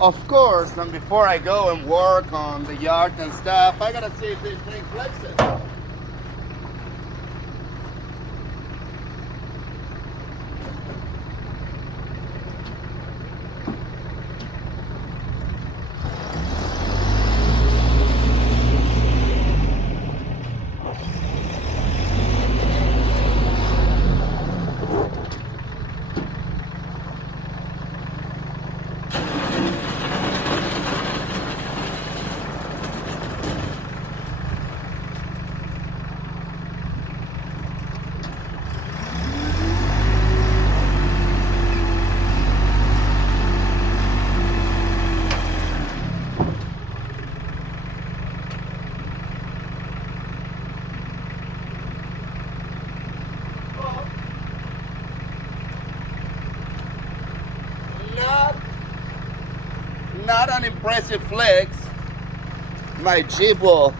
Of course, and before I go and work on the yard and stuff, I gotta see if this thing flexes. Not an impressive flex. My Jeep will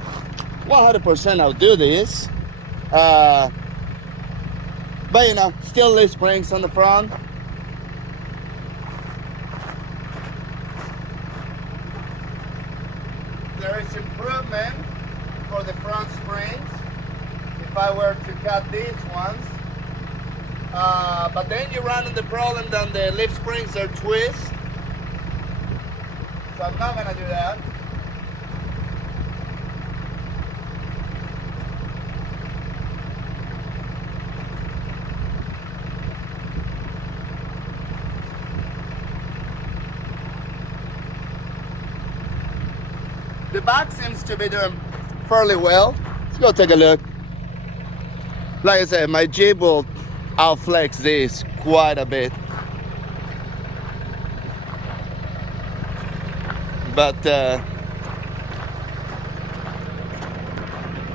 100% outdo this. But you know, still leaf springs on the front. There is improvement for the front springs if I were to cut these ones. But then you run into the problem that the leaf springs are twist. So I'm not gonna do that. The back seems to be doing fairly well. Let's go take a look. Like I said, my Jeep will outflex this quite a bit. But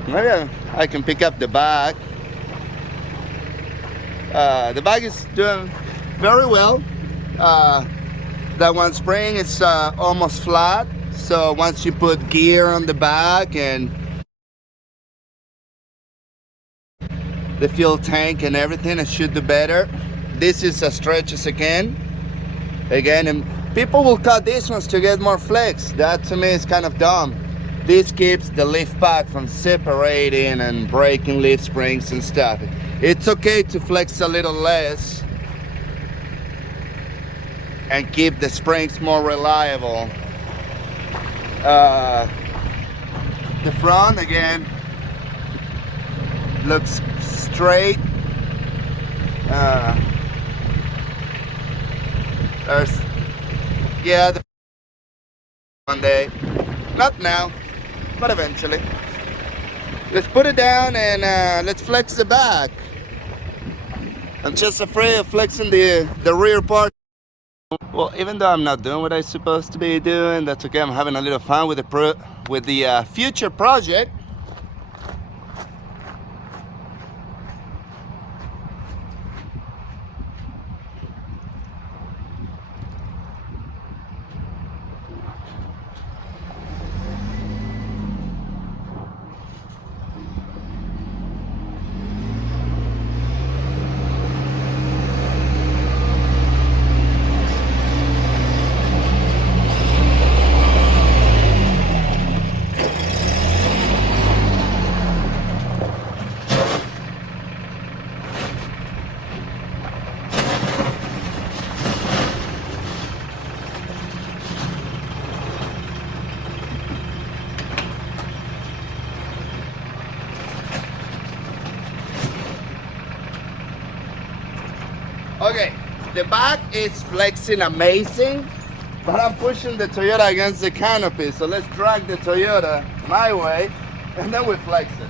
maybe I can pick up the back. The back is doing very well. That one spring is almost flat. So once you put gear on the back and the fuel tank and everything, it should do better. This is as stretch as I can. Again, and people will cut these ones to get more flex. That to me is kind of dumb. This keeps the leaf pad from separating and breaking leaf springs and stuff. It's okay to flex a little less and keep the springs more reliable. The front again looks straight. There's, yeah, one day, not now, but eventually. Let's put it down and let's flex the back. I'm just afraid of flexing the rear part. Well, even though I'm not doing what I'm supposed to be doing, that's okay. I'm having a little fun with the future project. Okay, the back is flexing amazing, but I'm pushing the Toyota against the canopy, so let's drag the Toyota my way, and then we flex it.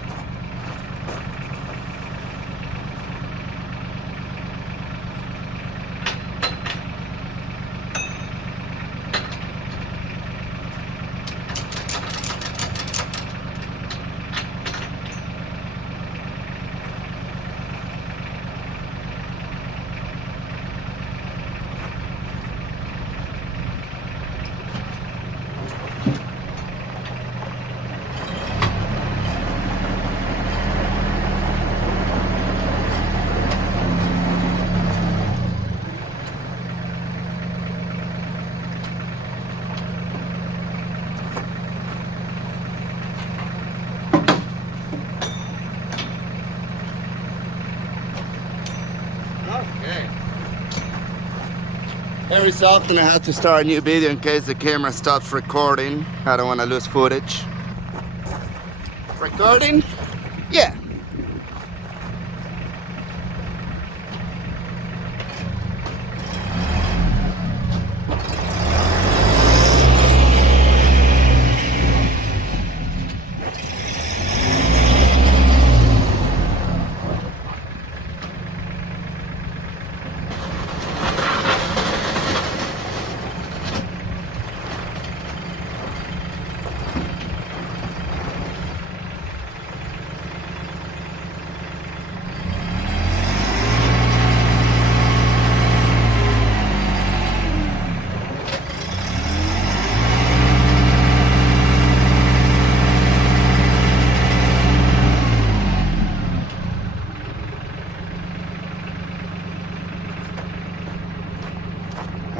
every so often I have to start a new video in case the camera stops recording. I don't want to lose footage. Recording? Yeah.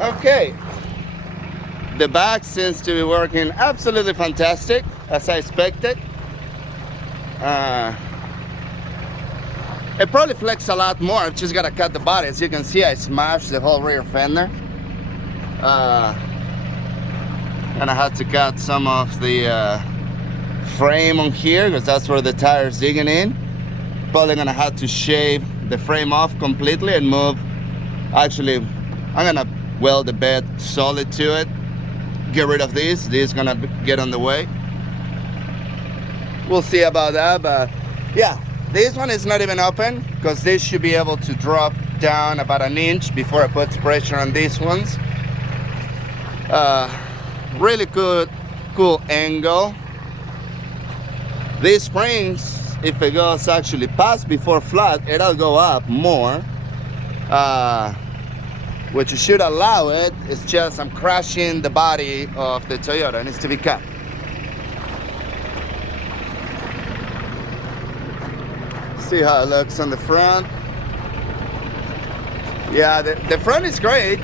Okay, the back seems to be working absolutely fantastic, as I expected. It probably flexes a lot more. I've just got to cut the body. As you can see, I smashed the whole rear fender. And I had to cut some of the frame on here because that's where the tire's digging in. Probably gonna have to shave the frame off completely and move. Actually, I'm gonna weld the bed solid to it. Get rid of this. This is gonna get on the way. We'll see about that, but yeah, this one is not even open because this should be able to drop down about an inch before I put pressure on these ones. Really good, cool angle. These springs, if it goes actually past before flat, it'll go up more. Which should allow it. It's just I'm crashing the body of the Toyota. It needs to be cut. See how it looks on the front. Yeah, the front is great.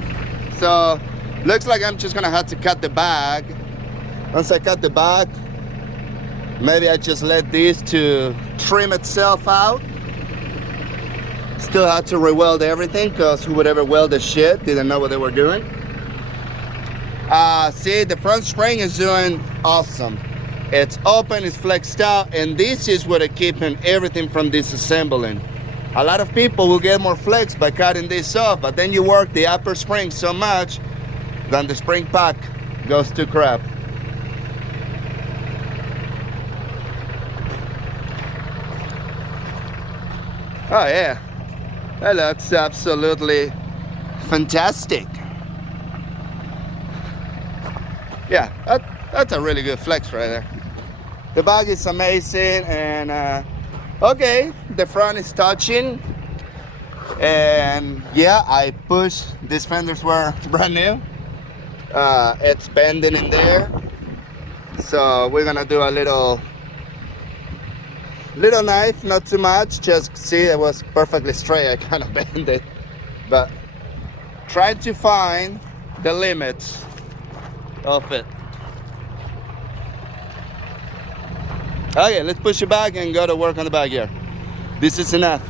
So looks like I'm just gonna have to cut the back. Once I cut the back, maybe I just let this to trim itself out. Still had to re-weld everything because whoever welded shit didn't know what they were doing. See, the front spring is doing awesome. It's open, it's flexed out, and this is what is keeping everything from disassembling. A lot of people will get more flex by cutting this off, but then you work the upper spring so much, then the spring pack goes to crap. Oh yeah. That looks absolutely fantastic. Yeah, that's a really good flex right there. The back is amazing, and okay, the front is touching. And yeah, I pushed, these fenders were brand new. It's bending in there. So we're gonna do a little knife, not too much, just see it was perfectly straight. I kind of bent it, but try to find the limits of it. Okay, let's push it back and go to work on the back here. This is enough.